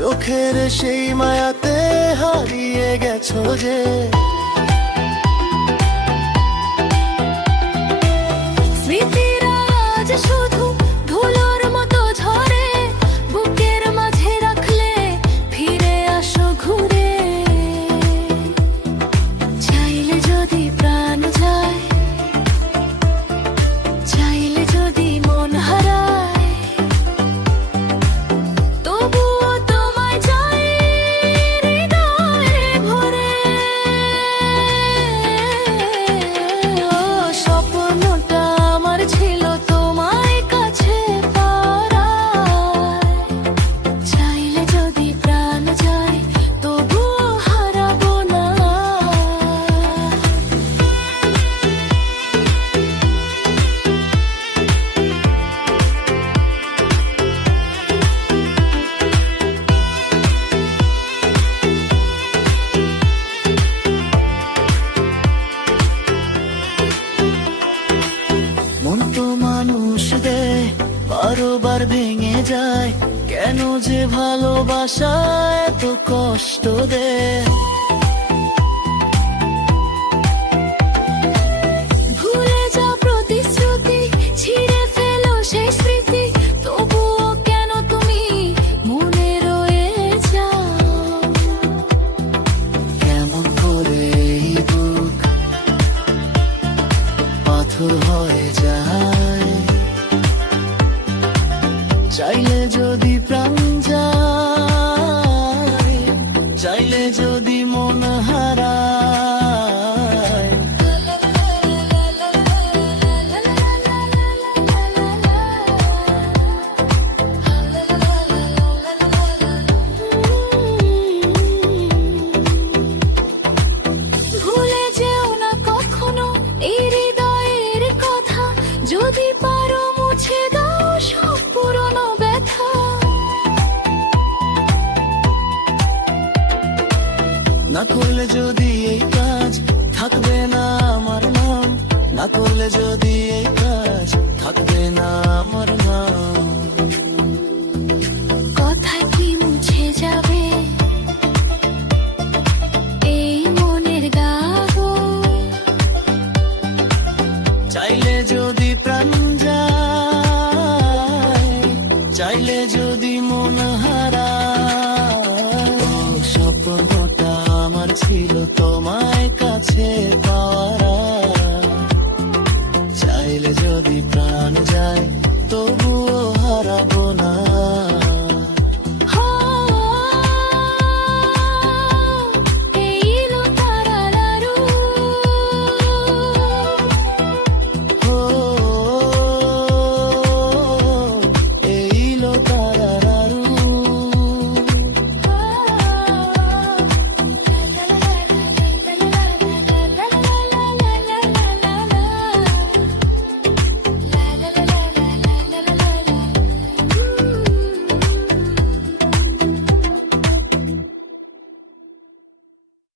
চোখের সেই মায়াতে হারিয়ে গেছো যে। স্মৃতিরা আজ শুধু ধুলোর মতো ঝরে, বুকের মাঝে রাখলে ফিরে আসো ঘুরে। চাইলে যদি প্রাণ যায়, চাইলে যদি মন হারায়, তবুও তোমায় চাই হৃদয়ে ভরে। ও স্বপ্নটা আমার ছিল তোমায় কাছে পাওয়ার, চাইলে যদি প্রাণ যায় তবুও হারাবো না। মন তো মানুষ দে, বারবার ভেঙে যায়, কেন যে ভালোবাসা এত কষ্ট দে। ভুলে যাও প্রতিশ্রুতি, ছিঁড়ে ফেলো সেই স্মৃতি, তবুও কেন তুমি মনে রয়ে যাও। কেমন করে এই বুক পাথর হয়ে যায়, চাইলে যদি প্রাণ যায়, চাইলে যদি মন হারায়। ভুলে যেও না কখনো এই হৃদয়ের কথা, যদি পারো মুছে দাও সব পুরনো ব্যথা। না করলে যদি এই কাজ, থাকবে না আমার নাম। না করলে যদি এই কাজ, থাকবে না আমার নাম। কথায় কি মুছে যাবে এই মনের দাগ? চাইলে যদি প্রাণ যায়, চাইলে যদি মন হারায়। স্বপ্নটা আমার ছিল তোমায় কাছে পাওয়ার, চাইলে যদি প্রাণ যায় তবুও হারাবো না।